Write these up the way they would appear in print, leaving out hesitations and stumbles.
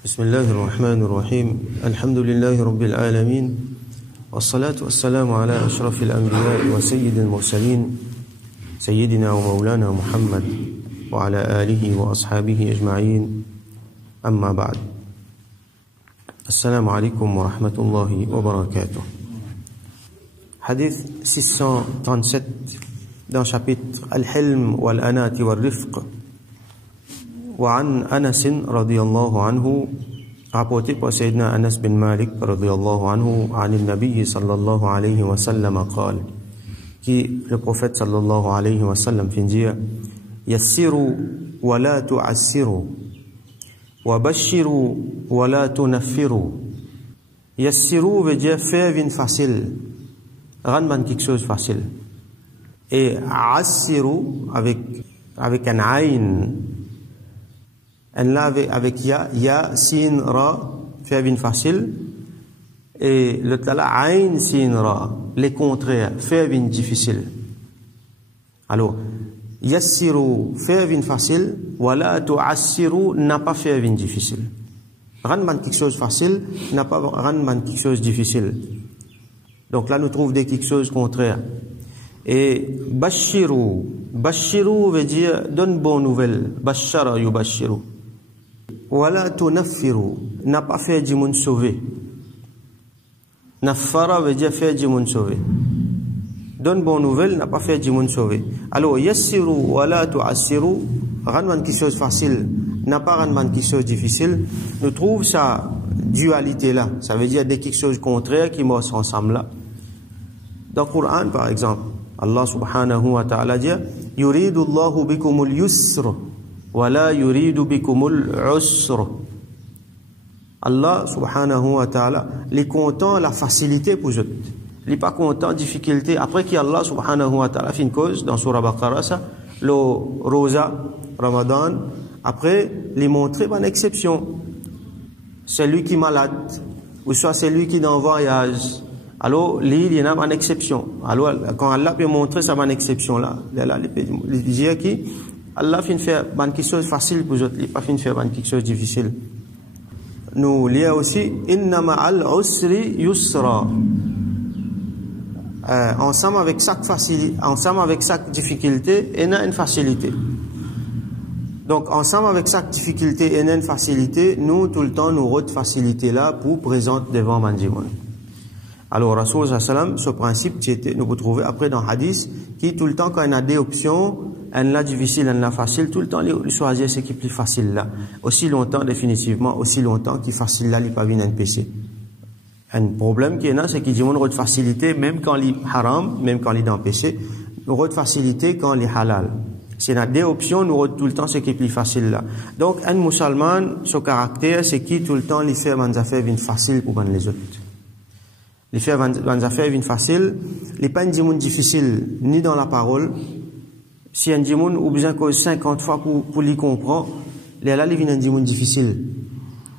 بسم الله الرحمن الرحيم الحمد لله رب العالمين والصلاة والسلام على أشرف الأنبياء وسيد المرسلين سيدنا ومولانا محمد وعلى آله وأصحابه أجمعين أما بعد السلام عليكم ورحمة الله وبركاته. Hadith 637 dans le chapitre Al-Hilm wal-Anati wal-Rifq. وعن أنس رضي الله عنه rapporté par Sayyidina Anas bin Malik رضي الله عنه عن النبي صلى الله عليه وسلم قال qui le prophète صلى الله عليه وسلم fait dire يسروا ولا تعسروا وبشروا ولا تنفروا. يسروا veut dire faire une facile, rendre quelque chose facile, et assiru avec un aïn, avec ya, sin, ra, faire une facile, et le tala, aïn, sin, ra, les contraires, faire une difficile. Alors, yassiru, faire une facile, wala tu'assiru, n'a pas faire une difficile. Rendre quelque chose facile, n'a pas rendre quelque chose difficile. Donc là, nous trouvons quelque chose contraire. Et bashiru, bashiru veut dire donne bonne nouvelle. Bashara yubashiru. Wala tunaffiru, n'a pas fait du monde sauvé. Naffara veut dire faire du monde sauvé. Donne bonne nouvelle, n'a pas fait du monde sauvé. Alors yassiru wala tu'assiru, rendre quelque chose facile, n'a pas rendre quelque chose difficile. Nous trouvons ça dualité là. Ça veut dire quelque chose contraire qui marche ensemble là. Dans le Coran, par exemple, Allah subhanahu wa ta'ala dit Yuridu Allahu bikumul yusr wa la yuridu bikumul usr. Allah subhanahu wa ta'ala est content la facilité pour vous. Il n'est pas content difficulté. Après qu'Allah subhanahu wa ta'ala fait une cause dans Surah Baqarah, ça, le Rosa, Ramadan, après, les montrer une exception. C'est lui qui est malade, ou soit c'est lui qui est en voyage. Alors, il y en a une exception. Alors, quand Allah peut montrer ça, une exception là, il dit qui Allah fait faire quelque chose facile pour vous, il pas fait faire quelque chose difficile. Nous lisons aussi Inna ma'al usri yusra. Ensemble avec chaque facilité, ensemble avec chaque difficulté, il y a une facilité. Donc, ensemble avec chaque difficulté et une facilité, nous, tout le temps, nous avons cette facilité-là pour présenter devant Mandjimoun. Alors, Rasoul sallam, ce principe, nous vous trouvez après dans le hadith, qui tout le temps, quand il y a des options, un là difficile, un là facile, tout le temps, il choisit ce qui est plus facile là. Aussi longtemps, définitivement, aussi longtemps qu'il est facile là, il n'est pas bien un PC. Un problème qui est là, c'est qu'il dit, on a de facilité, même quand il est haram, même quand il est dans le péché, nous avons de facilité quand il est halal. Si on a des options, nous avons tout le temps ce qui est plus facile là. Donc, un musulman, son caractère, c'est qui tout le temps, il fait des affaires facile pour les autres. Il fait des affaires facile, il n'est pas un dimoun difficile, ni dans la parole. Si un dimoun, ou besoin que 50 fois pour lui comprendre, là, il vient un dimoun difficile.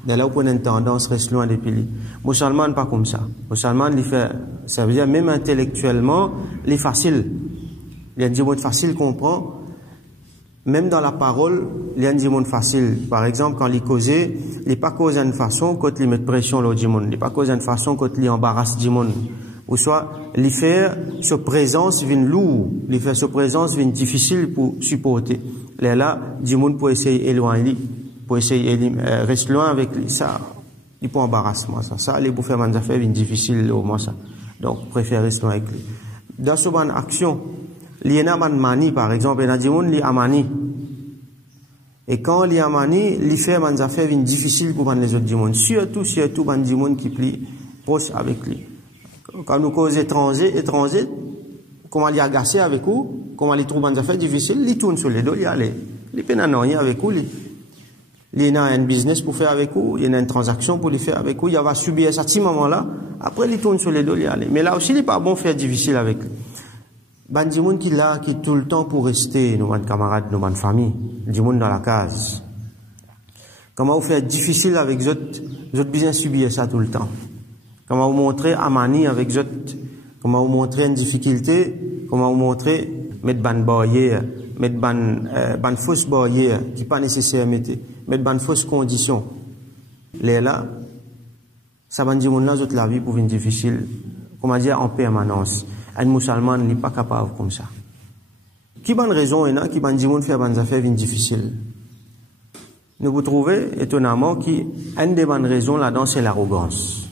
Là, où on a une tendance, reste loin depuis lui. Musulman, pas comme ça. Musulman, il fait, ça veut dire, même intellectuellement, il est facile. Il y a un dimoun facile comprend. Même dans la parole, il y a un dimoun facile. Par exemple, quand il cause, il n'est pas causé d'une façon quand il met pression au dimoun. Il n'est pas causé d'une façon quand il embarrasse dimoun. Ou soit, il fait sa présence vient lourd. Il fait sa présence vient difficile pour supporter. Là, dimoun pour essayer éloigner, pour essayer rester loin avec lui. Ça, il peut embarrasser moi ça. Ça, il peut faire des affaires vient difficile au moins ça. Donc, préfère rester loin avec lui. Dans ce bonne action, il y a un mani, par exemple, il y a un dimoun, il y a un mani. Et quand il y a un mani, il fait des affaires difficiles pour les autres dimoun. Surtout, un dimoun qui plie proche avec lui. Quand nous causons étranger, comment il est agacé avec vous, comment il trouve des affaires difficiles, il tourne sur les dos, il y a les pénanoïs avec vous, il y a un business pour faire avec vous, il y a une transaction pour les faire avec vous, il va subir ça à ce moment-là, après il tourne sur les dos, il y a mais là aussi, il n'est pas bon faire difficile avec lui. Bandimoun qui là, qui tout le temps pour rester, nos camarades, nos familles, du monde dans la case. Comment vous faire difficile avec les autres bien subir ça tout le temps. Comment vous montrer amani avec les autres. Comment vous montrer une difficulté. Comment vous montrer mettre ban barrière, mettre ban fausse barrière qui pas nécessaire mettre ban fausse condition. Les là, ça va dire là, toute la vie pour une difficile, comment dire, en permanence. Un musulman n'est pas capable comme ça. Qui bonne raison est là, qui va dire faire des affaires difficiles? Nous vous trouvez étonnamment qu'une des bonnes raisons là-dedans, c'est l'arrogance.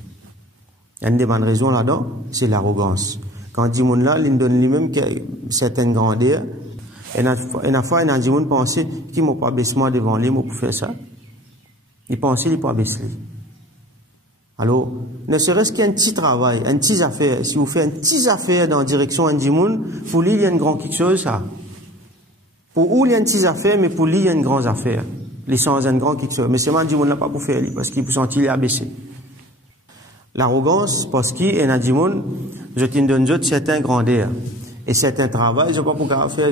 Une des bonnes raisons là-dedans, c'est l'arrogance. Quand dit mon là, il donne lui-même certaines grandeurs. Et la fois, il a dit mon pensée qu'il m'a pas baissé moi devant lui, pour faire ça. Il pensait qu'il pas baissé. Alors, ne serait-ce qu'un petit travail, un petit affaire. Si vous faites une petite affaire dans la direction d'un djimoun, pour lui, il y a une grande quelque chose, ça. Pour où il y a une petite affaire, mais pour lui, il y a une grande affaire. Les sans un grand quelque chose. Mais c'est moi, djimoun n'a pas pour faire, parce qu'il peut sentir les abaisser. L'arrogance, parce qu'il y a un djimoun, je te donne certains grandeurs. Et certains travail, je ne sais pas pourquoi faire,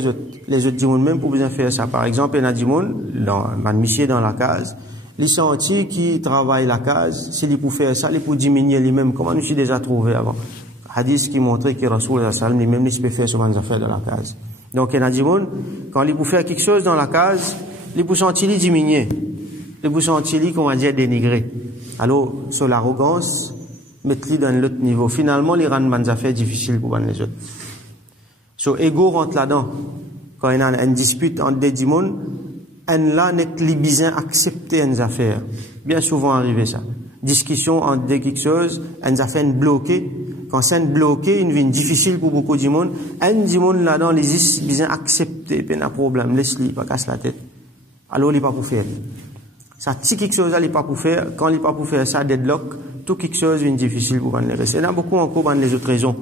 les autres djimoun même pour bien faire ça. Par exemple, il y a un djimoun, un monsieur dans la case, les sentiers qui travaillent la case, s'il pour faire ça, il pour diminuer lui-même, comment nous sommes déjà trouvé avant. Hadith qui montrait que Rasoul sallam lui-même, il peut faire ce genre d'affaires dans la case. Donc, il y a un djimoun, quand il pour faire quelque chose dans la case, il pour sentir lui diminuer. Il pour sentir lui, comment dire, dénigrer. Alors, sur l'arrogance, mettre-lui dans l'autre niveau. Finalement, il rend des affaires difficiles pour les autres. So, ego rentre là-dedans. Quand il y a une dispute entre des djimoun, un là n'est que les bisins accepter une affaire. Bien souvent arrivé ça. Discussion entre des quelque chose, une affaire bloquée. Quand c'est bloqué, une vie difficile pour beaucoup de djimoun. Un djimoun là-dedans, les bisins accepter, pas de problème, laisse-lui, pas casse la tête. Alors, il n'est pas pour faire. Ça, si quelque chose, il n'est pas pour faire. Quand il n'est pas pour faire ça, deadlock, tout quelque chose est difficile pour les rester. Il y en a beaucoup encore dans les autres raisons.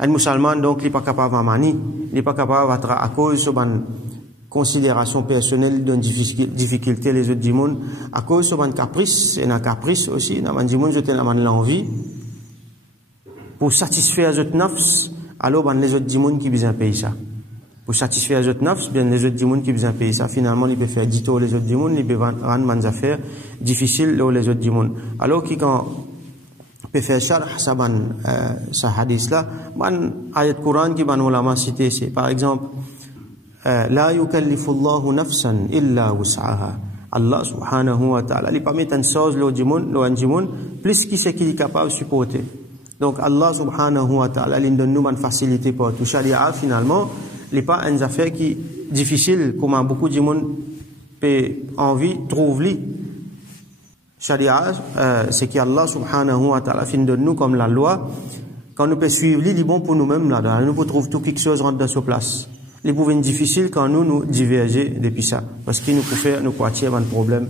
Un musulman, donc, il n'est pas capable de manier. Il n'est pas capable à cause de considération personnelle d'une difficulté les autres djimoun. À cause de caprice, et un caprice aussi, dans un djimoun, je t'ai l'envie. Pour satisfaire les autres nafs, alors, les autres djimoun qui besoin payer ça. Pour satisfaire les autres nafs, bien les autres djimoun qui besoin payer ça. Finalement, il peut faire dito les autres djimoun, il peut rendre des affaires difficiles les autres djimoun. Alors, quand peut faire ça, ça hadith là, ayat Coran qui ban ulama cité, c'est par exemple, la yukallifu Allahu nafsan illa wus'aha. Allah subhanahu wa ta'ala, il permet une chose le djimoun, plus qui c'est qu'il est capable de supporter. Donc Allah subhanahu wa ta'ala, il donne nous une facilité pour tout. Sharia finalement, il n'est pas une affaire qui est difficile, comme beaucoup de djimoun peut envie, trouve-li. Sharia, c'est qu'Allah subhanahu wa ta'ala fin de nous comme la loi. Quand nous pouvons suivre, il est bon pour nous-mêmes là-dedans. Nous pouvons trouver tout quelque chose rentre dans sa place. Il peut être difficile quand nous diverger depuis ça. Parce qu'il nous peut faire, nous attirer un problème,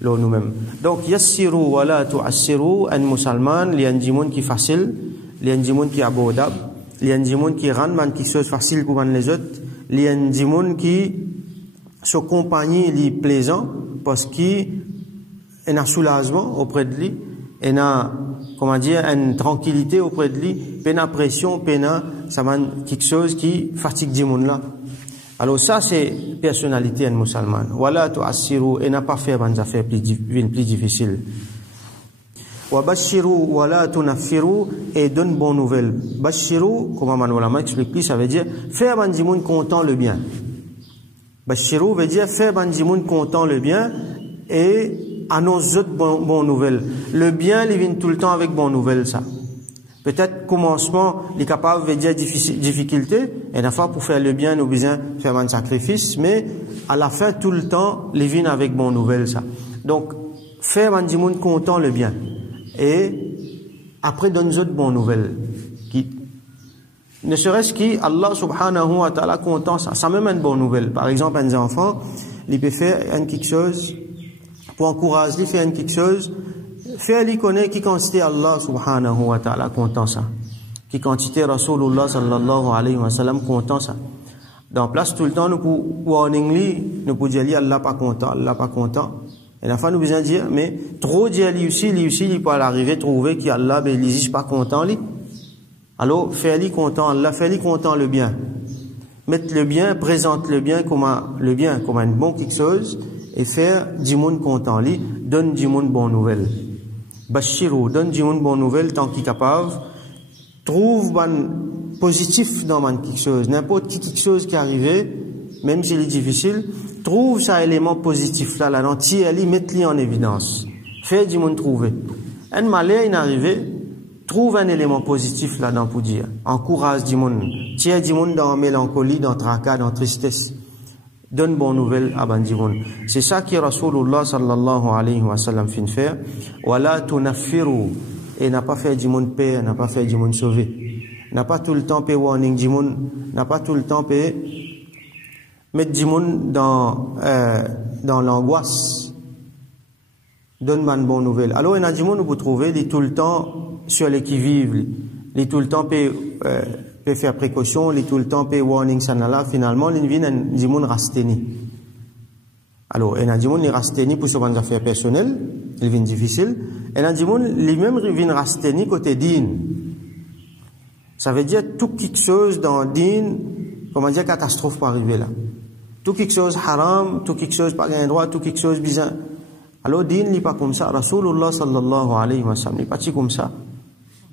là, nous-mêmes. Donc, yassiru wa la tu'assiru, un musulman, il y a un djimoun qui est facile, il y a un djimoun qui est abordable, il y a un djimoun qui rend quelque chose facile pour les autres, il y a un djimoun qui, sa compagnie, il est plaisant, parce qu'il y a un soulagement auprès de lui, il y a, comment dire, une tranquillité auprès de lui, peine à pression, peine à, ça va quelque chose qui fatigue du monde là. Alors ça, c'est personnalité en musulman. Voilà, tu assiru, et n'a pas fait des affaires plus difficiles. Wa bashiru, wala tu nafiru, et donne bonne nouvelle. Bashiru, comme Manolama explique, ça veut dire, faire un djimoun content le bien. Bashiru veut dire, faire un djimoun content le bien, et annonce d'autres bonnes nouvelles. Le bien, il vient tout le temps avec bonnes nouvelles, ça. Peut-être, commencement, il est capable de dire difficulté, et la fois, pour faire le bien, nous besoin faire un sacrifice, mais, à la fin, tout le temps, il vient avec bonnes nouvelles, ça. Donc, faire un djimoun content le bien. Et, après, donne d'autres bonnes nouvelles. Qui, ne serait-ce qu'Allah subhanahu wa ta'ala content, ça même une bonne nouvelle. Par exemple, un enfant, il peut faire quelque chose, pour encourager lui faire quelque chose, faire lui connaître qui quantité Allah subhanahu wa ta'ala content ça, qui quantité Rasulullah sallallahu alayhi wa sallam content ça. Dans place tout le temps nous pour warning lui, nous pour dire Allah pas content, Allah pas content. Et la fois nous besoin dire mais trop dire lui aussi il peut arriver trouver qu'Allah ben il pas content lui. Alors faire lui content Allah, faire lui content le bien. Mettre le bien, présente le bien comme un bon quelque chose. Et faire du monde content, lui, donne du monde bonne nouvelle. Bashiru, donne du monde bonne nouvelle tant qu'il est capable. Trouve un positif dans quelque chose. N'importe qui quelque chose qui est arrivé, même s'il est difficile, trouve ça élément positif là, l'entier, lui, mette-le en évidence. fait du monde trouver. Un malheur est arrivé, trouve un élément positif là-dedans pour dire. Encourage du monde. Tiens du monde dans mélancolie, dans tracas, dans tristesse. Donne bonne nouvelle à ban du monde. C'est ça que Rasulullah sallallahu alayhi wa sallam fin faire. Wala tunaffiru. Et n'a pas fait du monde paix, n'a pas fait du monde sauvé. N'a pas tout le temps fait warning du monde, n'a pas tout le temps fait mettre du monde dans l'angoisse. Donne une bonne nouvelle. Alors, il y a du monde où vous trouvez, il est tout le temps sur les qui-vive, il est tout le temps peut faire précaution, il est tout le temps peut warning sanala, finalement, il vient du monde rasteni. Alors, il y a du monde qui rasteni pour ses affaires personnelles, il vient difficile. Il y a du monde, lui-même, il vient rasteni côté din. Ça veut dire tout quelque chose dans din, comment dire, catastrophe pour arriver là. Tout quelque chose haram, tout quelque chose pas gain droit, tout quelque chose bizarre. Alors, din n'est pas comme ça. Rasulullah sallallahu alayhi wa sallam n'est pas comme ça.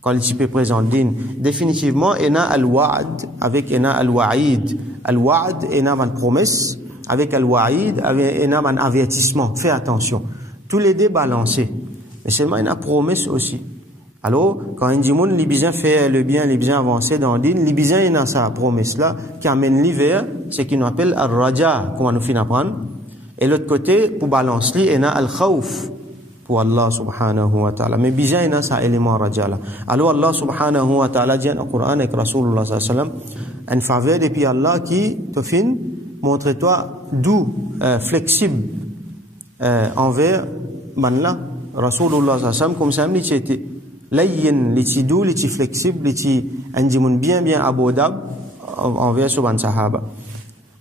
Quand il peut présenter din. Définitivement, il y a al-wa'd avec il y a al-wa'id. Al-wa'd, il y a une promesse. Avec al-wa'id, il y a un avertissement. Fais attention. Tous les deux balancés. Mais seulement, il y a une promesse aussi. Alors, quand un dit les bisins fait le bien, les bisins avancer dans din, les bisins, il y a sa promesse-là qui amène l'hiver, ce qu'on appelle al-raja, comment nous finissons d'apprendre. Et l'autre côté, pour balancer, il y a al-khawf pour Allah subhanahu wa ta'ala. Mais bien, il y a ça élément raja là. Alors Allah subhanahu wa ta'ala dit dans le Coran avec Rasulullah sallallahu alayhi wa sallam, une faveur depuis Allah qui te fin, montre-toi doux, flexible, envers man-là. Rasulullah sallallahu alayhi wa sallam, comme ça, il était layyin, il était doux, il était flexible, il était bien abordable envers ce ban sahaba.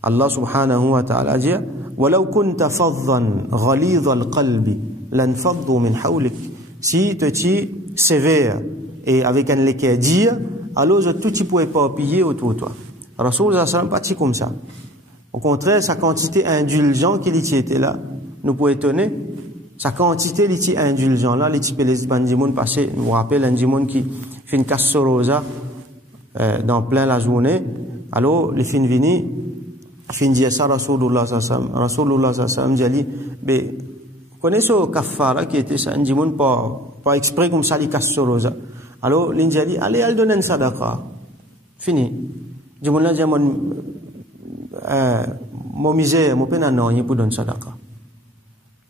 Allah subhanahu wa ta'ala dit, وَلَوْ كُنْتَ فَضًّا غَلِيظَ الْقَلْبِ لَنْفَضُّوا مِنْ حَوْلِكَ. Si tu es sévère et avec un léquer dire, alors tout tu pourrais pas piller autour de toi. Rasulullah sallam pas comme ça. Au contraire, sa quantité indulgent qu'il était là, nous pouvons étonner. Sa quantité il indulgent là, les types les bandimons passé, nous rappelle un dimon qui fait une casse rosa dans plein la journée. Alors les fins vini fin dire ça Rasulullah sallam dit mais connaissez ce kafara qui était ça un dimon pas exprès comme ça les casse rosa. Alors l'india dit allez elle donne une sadaqa. Fini. Dimon là dit mon misère mon peine non il pour donner sadaqa.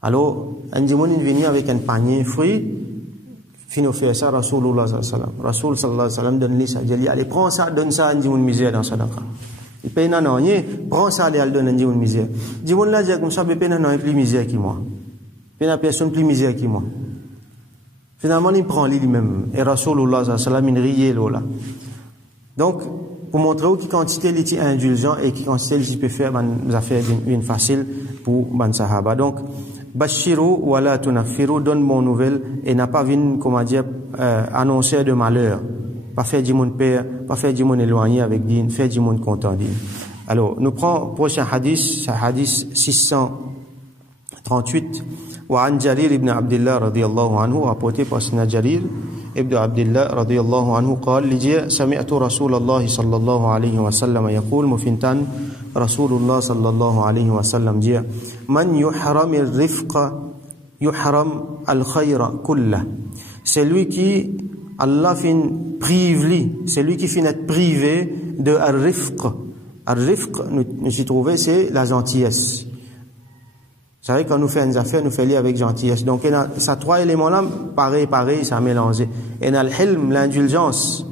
Alors, un dimon est venu avec un panier fruits, fin offert ça Rasulullah sallallahu alayhi wa sallam. Rasul sallallahu alayhi wa sallam donne-lui ça. Il dit, allez, prends ça, donne ça à un dimon misère dans sadaqa. Il paye non, prends ça, allez, donne un dimon misère. Dimon là, dit comme ça, mais paye non, plus misère que moi. Paye la personne plus misère que moi. Finalement, il prend lui-même. Et Rasulullah sallallahu alayhi wa sallam, il riait là. Donc, pour montrer où qui quantité il est indulgent et qui quantité il peut faire des affaires une facile pour ban sahaba. Donc, Bashiru wala tunaffiru, donne bonne nouvelle et n'a pas vu, comment dire, annoncer de malheur. Pas faire du monde père, pas faire du monde éloigné avec din, faire du monde content din. Alors, nous prenons prochain hadith, hadith 638. وعن جرير بن عبد الله رضي الله عنه rapporté par Sina Jarir ابن عبد الله رضي الله عنه قال لجي سمعت رسول الله صلى الله عليه وسلم يقول مفنتان رسول الله صلى الله عليه وسلم جي من يحرم الرفق يحرم الخير كله. Celui qui Allah fin prive lui, celui qui finit être privé de al-rifq. Al-rifq, nous y trouvons, c'est la gentillesse. Vous savez, quand nous faisons des affaires, nous faisons avec gentillesse. Donc, il y a ces trois éléments-là, pareil, ça a mélangé. Il y a l'hilm, l'indulgence.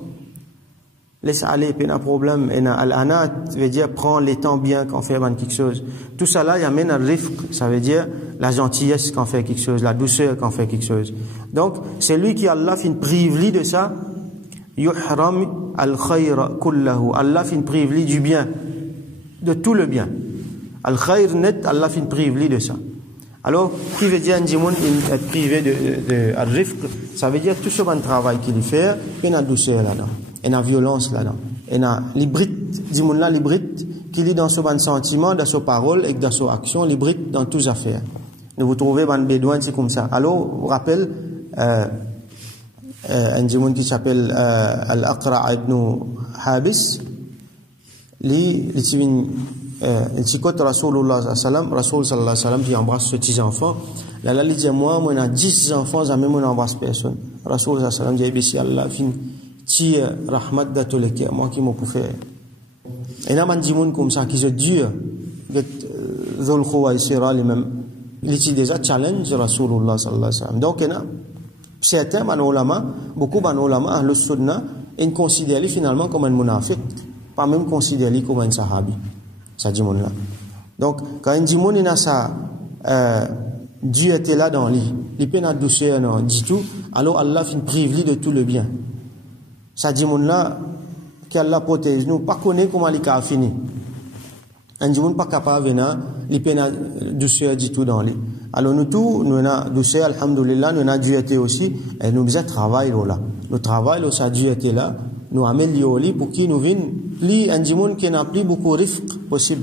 Laisse aller, pas de problème. Il y a l'anat, ça veut dire prends les temps bien quand on fait quelque chose. Tout ça là, il y a même al-rifq, ça veut dire la gentillesse quand on fait quelque chose, la douceur quand on fait quelque chose. Donc, c'est lui qui, Allah, fin prive de ça. Yuhram al-khayra kullahu. Allah fin prive du bien, de tout le bien. Al-khayr net, Allah fin prive de ça. Alors, qui veut dire un dimon être privé de al-rifq, ça veut dire tout ce bon travail qu'il fait, il y a douceur là-dedans, il y a violence là-dedans, il y a l'hybride, dimon là, l'hybride, qui lit dans ce bon sentiment, dans ses paroles et dans ses actions, l'hybride dans toutes les affaires. Vous trouvez un bédouin, c'est comme ça. Alors, vous rappelez, un dimon qui s'appelle Al-Aqra' ibn Habis, il côte Rasulullah sallallahu alayhi wa sallam qui embrasse ce petit enfant Là, il dit, moi, on a 10 enfants, jamais on n'embrasse personne. Rasoul sallallahu alayhi wa sallam dit, si Allah fin, tire rahmat de tous les cœurs, moi qui m'en peux faire. Et là, man dit, comme ça, qui se dur, Zul Khuwaisira, lui-même, il dit déjà challenge Rasulullah sallallahu alayhi wa sallam. Donc, il y a certains ulama, beaucoup d'ulama, ahlus sunnah, ils considèrent finalement comme un munafiq, pas même considéré comme un sahabi. Ça dit là. Donc, quand un dimon il a ça, Dieu était là dans lui, il peut n'a douceur non, dit tout, alors Allah fin prive de tout le bien. Ça dit là, qu'Allah protège nous, pas connaître comment il a fini. Un dimon pas capable de venir, il peut n'a douceur dit tout dans lui. Alors nous tous, nous avons douceur, alhamdoulilah, nous avons Dieu aussi, et nous faisons travail là. Nous travaillons, ça Dieu était là, nous améliorons pour qu'il nous vienne plus un dimon qui n'a plus beaucoup de rifq possible.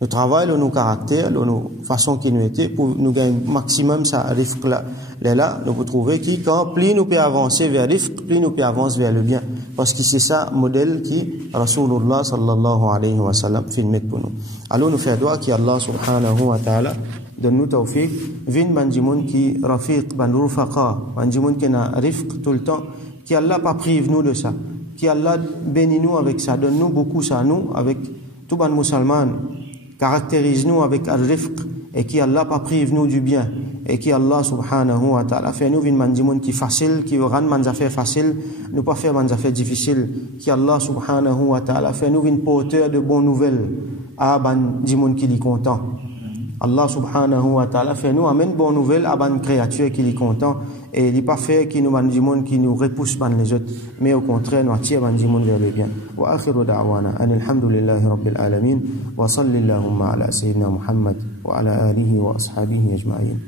Nous travaillons nos caractères, nos façons qui nous étaient pour nous gagner maximum ça rifq là. Là, nous pouvons trouver qui quand plus nous pouvons avancer vers rifq, plus nous pouvons avancer vers le bien. Parce que c'est ça modèle qui Rasulullah sallallahu alayhi wa sallam filmé pour nous. Alors nous faisons doigt qui Allah subhanahu wa ta'ala donne nous tawfiq, vin manjimoun qui rafiq, ban rufaqa, manjimoun qui n'a rifq tout le temps, qui Allah pas prive nous de ça, qui Allah bénit nous avec ça, donne nous beaucoup ça nous avec tout ban musulman. Caractérise-nous avec al-rifq et qui Allah pas prive nous du bien et qui Allah subhanahu wa ta'ala fait nous une mandimoun qui facile qui rend man affaires facile nous pas faire man affaires difficiles qui Allah subhanahu wa ta'ala fait nous une porteur de bonnes nouvelles à mandimoun qui est content. Allah subhanahu wa ta'ala fait nous amène bonnes nouvelles à ban créature qui est content et il pas fait qui nous mandimoun qui nous repousse ban les autres mais au contraire nous attire mandimoun vers le bien. Wa akhiru da'wana alhamdulillahi rabbil alamin wa sallallahu ala sayyidina Muhammad wa ala alihi wa ashabihi ajma'in.